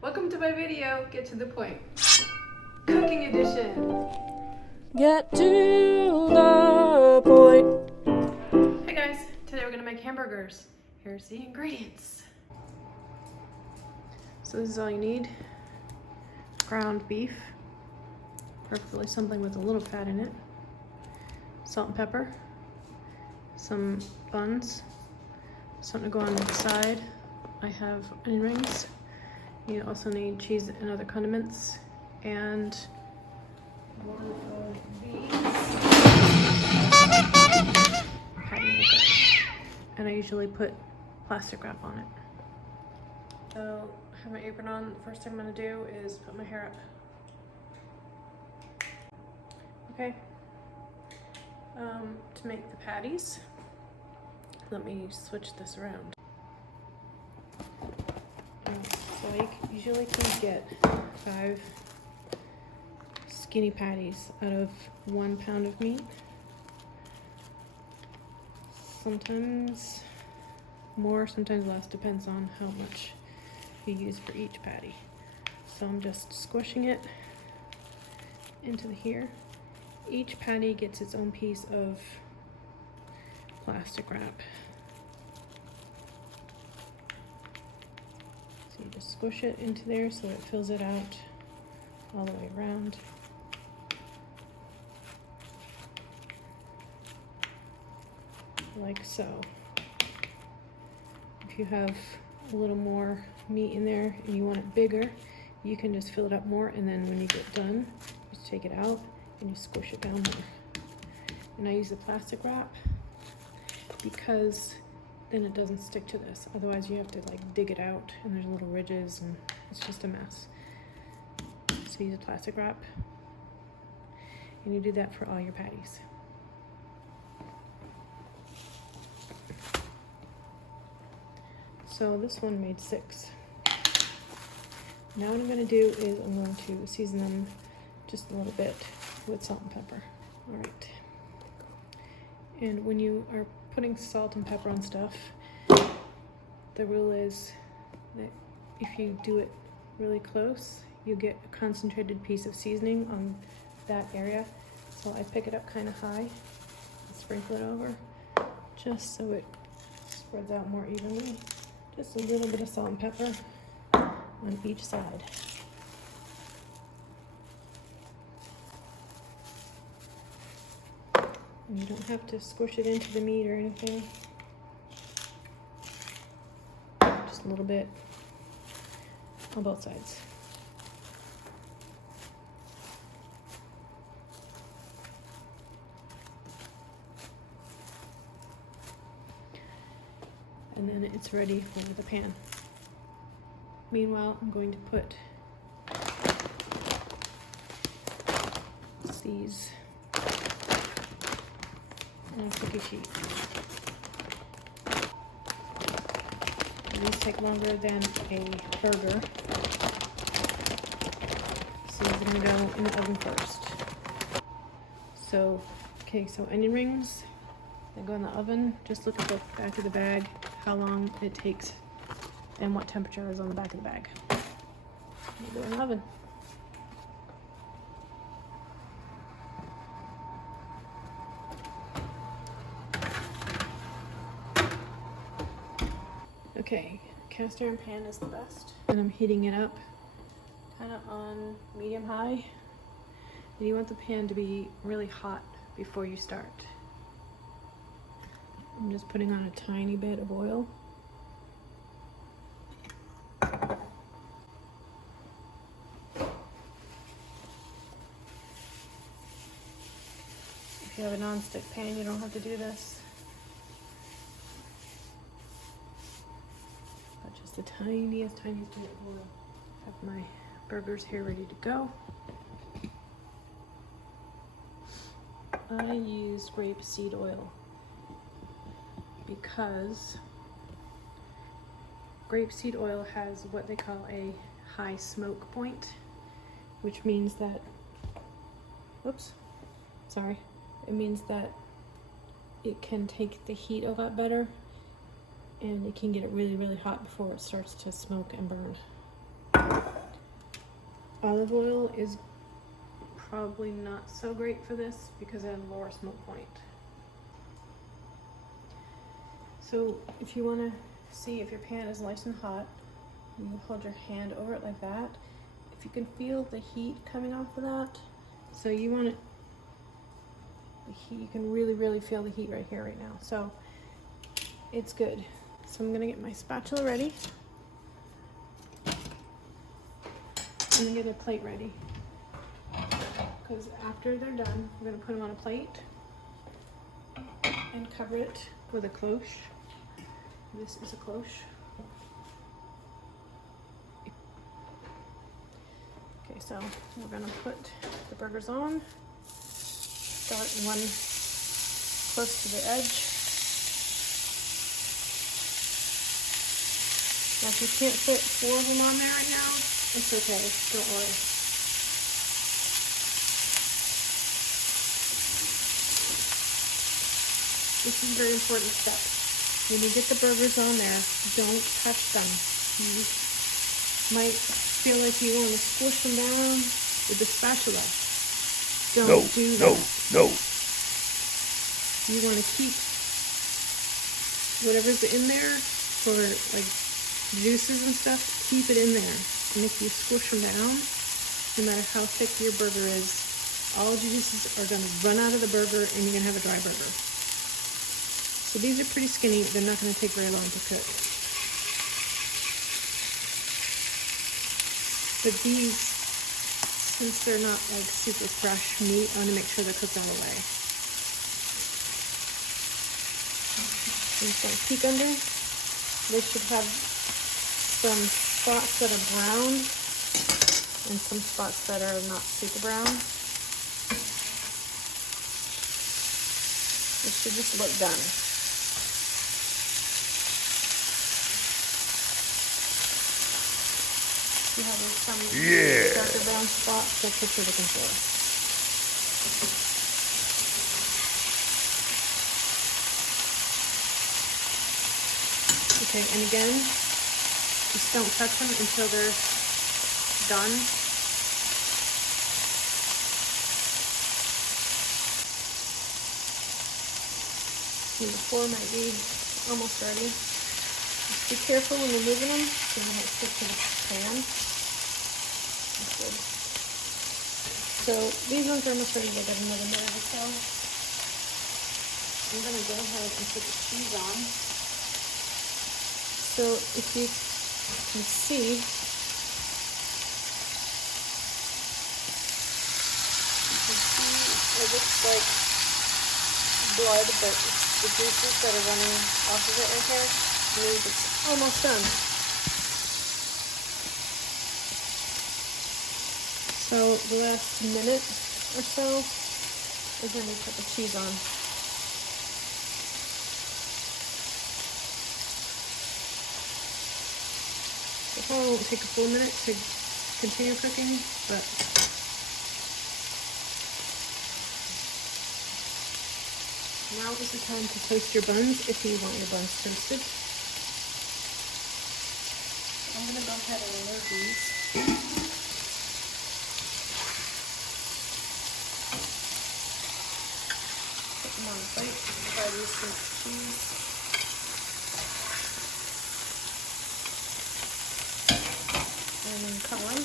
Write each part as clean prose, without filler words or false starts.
Welcome to my video, Get to the Point. Cooking edition. Get to the point. Hey guys, today we're gonna make hamburgers. Here's the ingredients. So this is all you need. Ground beef, preferably something with a little fat in it. Salt and pepper. Some buns. Something to go on the side. I have onion rings. You also need cheese and other condiments. And one of these patty maker. And I usually put plastic wrap on it. So I have my apron on. The first thing I'm going to do is put my hair up. Okay. To make the patties, let me switch this around. So I usually can get 5 skinny patties out of 1 pound of meat. Sometimes more, sometimes less, depends on how much you use for each patty. So I'm just squishing it into here. Each patty gets its own piece of plastic wrap. So you just squish it into there so it fills it out all the way around. Like so. If you have a little more meat in there and you want it bigger, you can just fill it up more, and then when you get done, just take it out and you squish it down more. And I use the plastic wrap because then it doesn't stick to this. Otherwise you have to like dig it out and there's little ridges and it's just a mess. So use a plastic wrap and you do that for all your patties. So this one made 6. Now what I'm going to do is I'm going to season them just a little bit with salt and pepper. All right. And when you are putting salt and pepper on stuff, the rule is that if you do it really close, you get a concentrated piece of seasoning on that area. So I pick it up kind of high and sprinkle it over just so it spreads out more evenly. Just a little bit of salt and pepper on each side. And you don't have to squish it into the meat or anything. Just a little bit on both sides. And then it's ready for the pan. Meanwhile, I'm going to put these on a cookie sheet. And these take longer than a burger, so these are going to go in the oven first. So, okay, so onion rings, they go in the oven. Just look at the back of the bag, how long it takes and what temperature is on the back of the bag. They go in the oven. Okay, cast iron pan is the best. And I'm heating it up kind of on medium high. And you want the pan to be really hot before you start. I'm just putting on a tiny bit of oil. If you have a non-stick pan, you don't have to do this. But just the tiniest bit of oil. Have my burgers here ready to go. I use grapeseed oil because grapeseed oil has what they call a high smoke point, which means that, it means that it can take the heat a lot better and it can get it really, really hot before it starts to smoke and burn. Olive oil is probably not so great for this because it has a lower smoke point. So if you want to see if your pan is nice and hot, you hold your hand over it like that. If you can feel the heat coming off of that, so you want it, the heat, you can really feel the heat right here, right now. So it's good. So I'm gonna get my spatula ready. I'm gonna get a plate ready. Because after they're done, we're gonna put them on a plate and cover it with a cloche. This is a cloche. Okay, so we're gonna put the burgers on. Start one close to the edge. Now if you can't fit 4 of them on there right now, it's okay, don't worry. This is a very important step. When you get the burgers on there, don't touch them. You might feel like you want to squish them down with the spatula. Don't do that. No. You want to keep whatever's in there for like juices and stuff, keep it in there. And if you squish them down, no matter how thick your burger is, all juices are going to run out of the burger and you're going to have a dry burger. So these are pretty skinny. They're not going to take very long to cook. But these, since they're not like super fresh meat, I want to make sure they're cooked all the way. I'm just going to peek under. They should have some spots that are brown and some spots that are not super brown. It should just look done. See how there's some darker brown spots? That's what you're looking for. Okay, and again, just don't touch them until they're done. And the 4 might be almost ready. Just be careful when you're moving them so you don't stick to the pan. That's good. So these ones are almost ready to get another minute or so. I'm going to go ahead and put the cheese on. So if you can see, it looks like blood, but the juices that are running off of it right here means it's almost done. So the last minute or so is when we put the cheese on. It probably won't take a full minute to continue cooking, but now is the time to toast your buns if you want your buns toasted. I'm going to go ahead and remove these. Put them on the plate. Try these with cheese. And then cover them.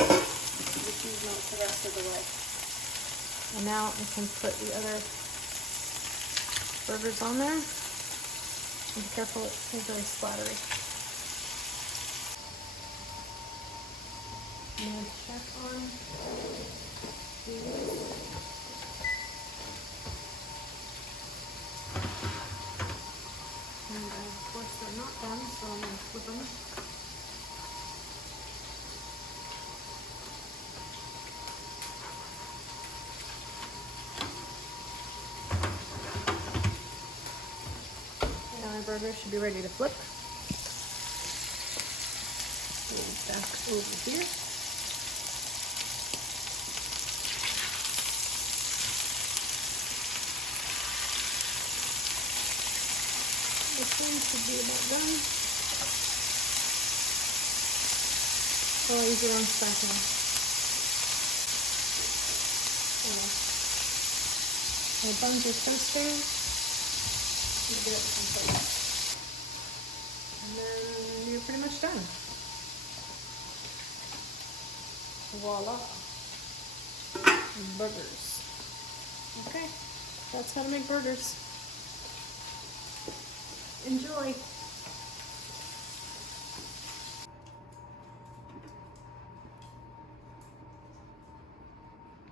The cheese melts the rest of the way. And now I can put the other burgers on there. And be careful, it's very splattery. And check on these. And of course they're not done, so I'm going to flip them. Burger should be ready to flip. Back over here. This one should be about done. Oh, I used the wrong spatula. My buns are toasting. Let me get it someplace. And then you're pretty much done. Voila. Burgers. Okay, that's how to make burgers. Enjoy.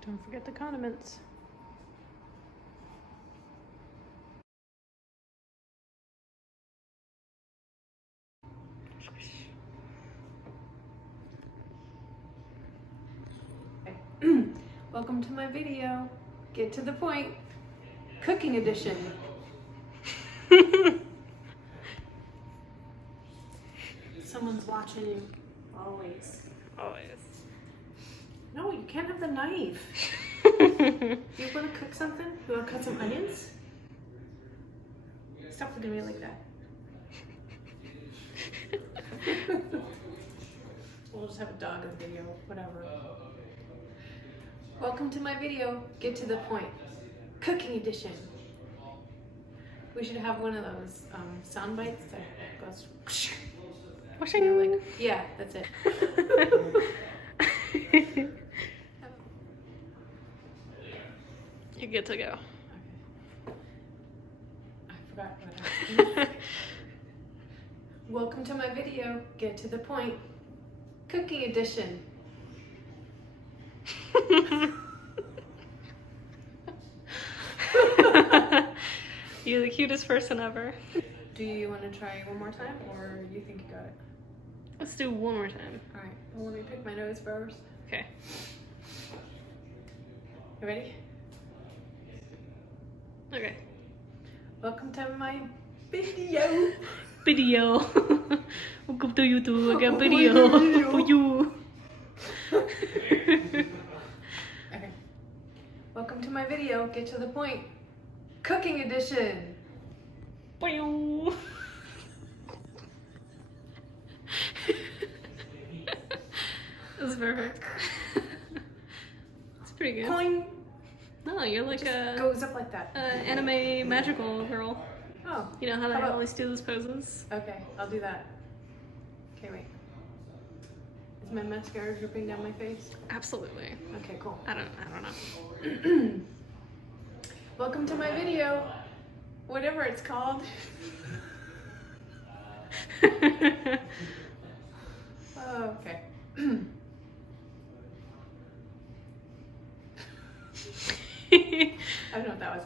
Don't forget the condiments. Welcome to my video. Get to the point. Cooking edition. Someone's watching you. Always. Always. No, you can't have the knife. You want to cook something? You want to cut some onions? Stop looking at me like that. We'll just have a dog in the video, whatever. Welcome to my video. Get to the point. Cooking edition. We should have one of those sound bites that goes. Washing. Like, yeah, that's it. You're good to go. Okay. I forgot what I was. Welcome to my video. Get to the point. Cooking edition. You're the cutest person ever. Do you want to try one more time, or you think you got it? Let's do one more time. All right. Well, let me pick my nose first. Okay. You ready? Okay. Welcome to my video. Video. Welcome to YouTube. I got video for you. Okay. Welcome to my video. Get to the point. Cooking edition. Boing. That's perfect. It's pretty good. Coin. No, you're like Just a goes up like that. anime magical girl. Oh. You know how they How about- always do those poses? Okay, I'll do that. Okay, wait. Is my mascara dripping down my face? Absolutely. Okay, cool. I don't know. Welcome to my video. Whatever it's called. Oh, okay. I don't know what that was.